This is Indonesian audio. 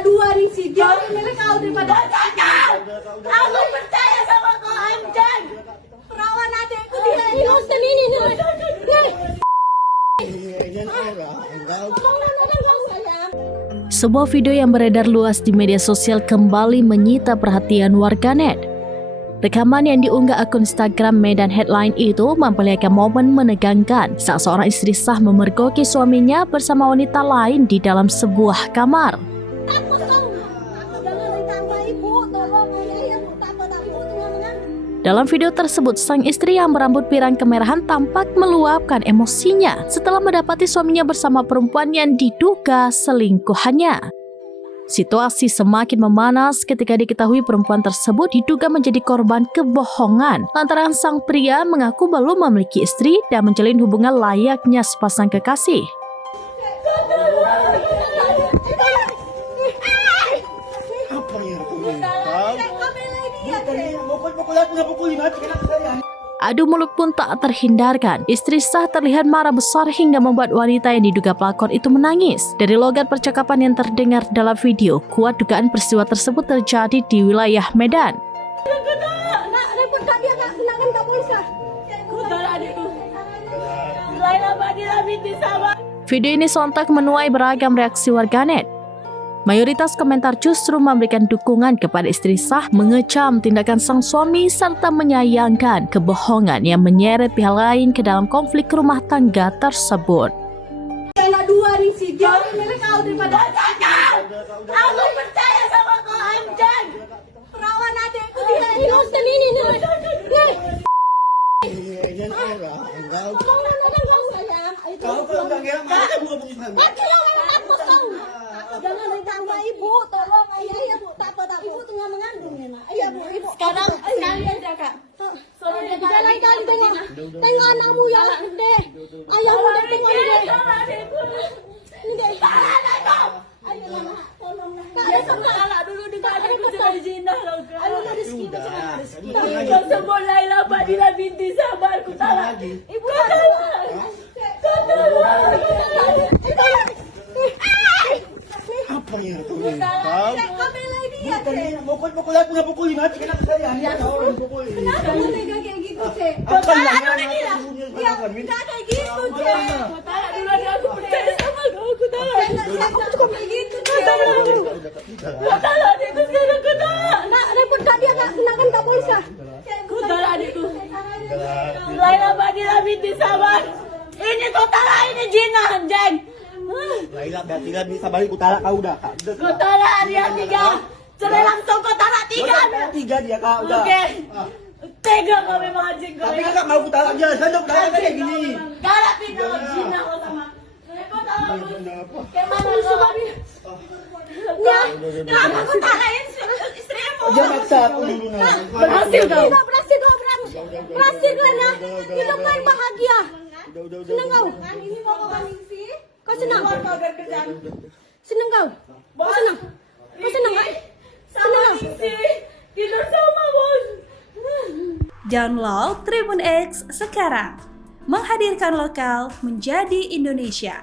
dua nih si jauh milik kau daripada aku percaya sama kau anjing. Perawan adekku dia Houston ini nih. Sebuah video yang beredar luas di media sosial kembali menyita perhatian warganet. Rekaman yang diunggah akun Instagram Medan Headline itu memperlihatkan momen menegangkan saat seorang istri sah memergoki suaminya bersama wanita lain di dalam sebuah kamar. Dalam video tersebut, sang istri yang berambut pirang kemerahan tampak meluapkan emosinya setelah mendapati suaminya bersama perempuan yang diduga selingkuhannya. Situasi semakin memanas ketika diketahui perempuan tersebut diduga menjadi korban kebohongan lantaran sang pria mengaku belum memiliki istri dan menjalin hubungan layaknya sepasang kekasih. Adu mulut pun tak terhindarkan. Istri sah terlihat marah besar hingga membuat wanita yang diduga pelakor itu menangis. Dari logat percakapan yang terdengar dalam video, kuat dugaan peristiwa tersebut terjadi di wilayah Medan. Video ini sontak menuai beragam reaksi warganet. Mayoritas komentar justru memberikan dukungan kepada istri sah, mengecam tindakan sang suami serta menyayangkan kebohongan yang menyeret pihak lain ke dalam konflik rumah tangga tersebut. Dua nih si jauh milik kau daripada aku percaya sama kau anjing. Perawan adekku dia Houston ini nih. Jangan ditambah ibu, tolong ayah bu, tak apa ibu tengah mengandung ya nak. Ayah bu, ibu. Sekarang aja kak. Jalan kali tengok anakmu ya gede. Ayahmu udah tengok ini deh. Ini deh. Ayo mama, tolong. Kak, sama anak dulu dengan adikku jadi zina loh kak. Ayo rezeki macam. Kau sebut Laila Fadila binti Sabar ku tak. Ibu apa yang kamu pukul aku nggak pukulin hati kenapa saya pukul kenapa kamu tega kayak gitu cek? Apa yang Nggak kayak gitu cek. Dulu aku percaya sama kau, aku tahu. Aku juga kayak gitu cek. Aku tahu adikku sekarang aku tahu. Nak repot kak dia nggak kenakan tak boleh sah. Aku tahu adikku. Laila Fadila binti Sabar. Ini total ini jina anjing. Laila Fadila bisa balik utara kau udah kak. Utara dia 3. Cerai langsung ke tanah 3. 3 dia kak udah. Oke. Tega kau memang anjing kau. Tapi kakak mau utara aja, saya udah utara kayak gini. Galak tinggal Cina kau sama. Kau tahu kemana sebab ini? Ya, kenapa kau talain istrimu? Jangan maksa aku dulu nah. Berhasil kau. Berhasil kau berhasil kau nah. Hidup kau yang bahagia. Senang kau? Ini mau kau isi? Kau senang? Kau dari kerjaan. Senang kau? Kau senang? Kau senang kan? Senang kau? Tidur sama bos. Download Tribun X sekarang. Menghadirkan lokal menjadi Indonesia.